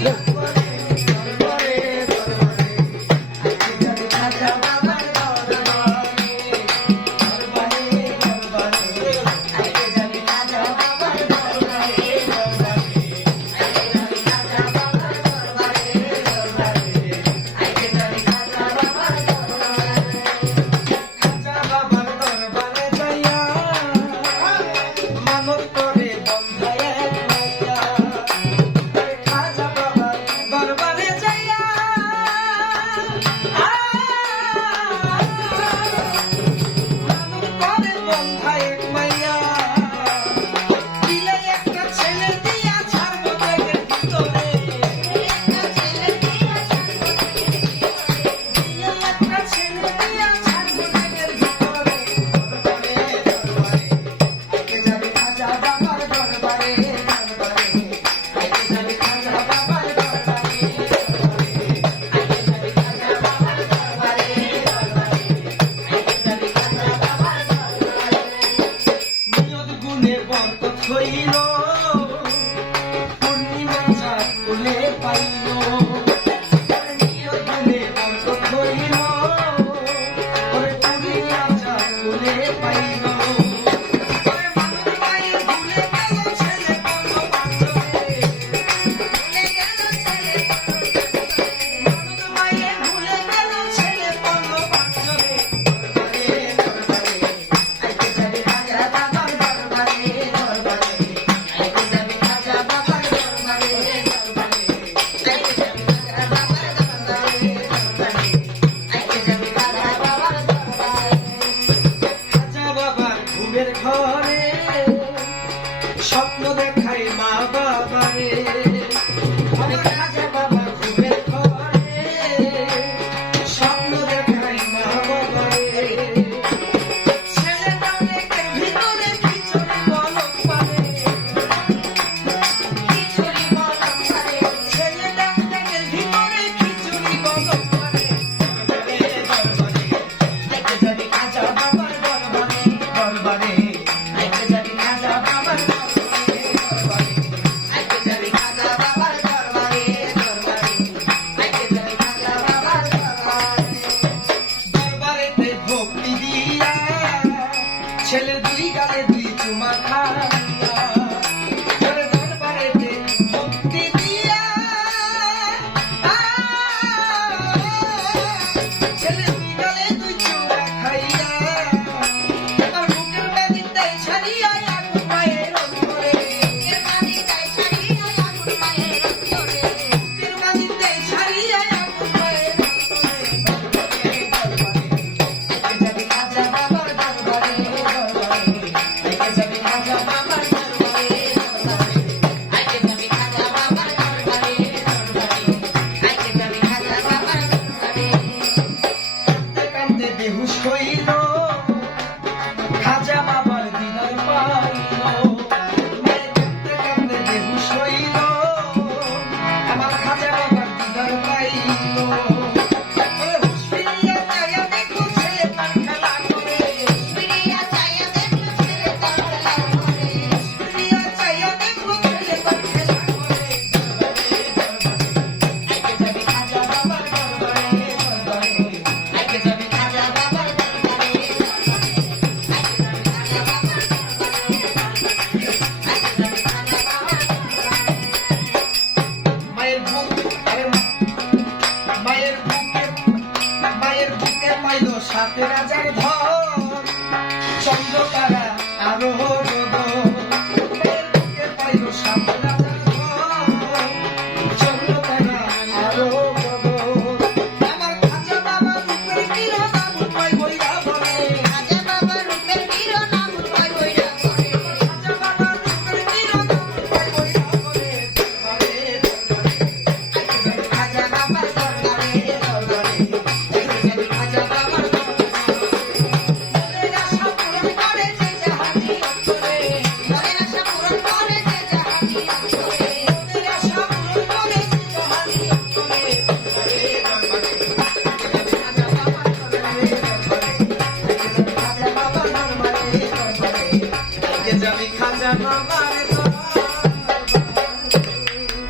Hello. ধর চন্দ্রতারা আরোহণ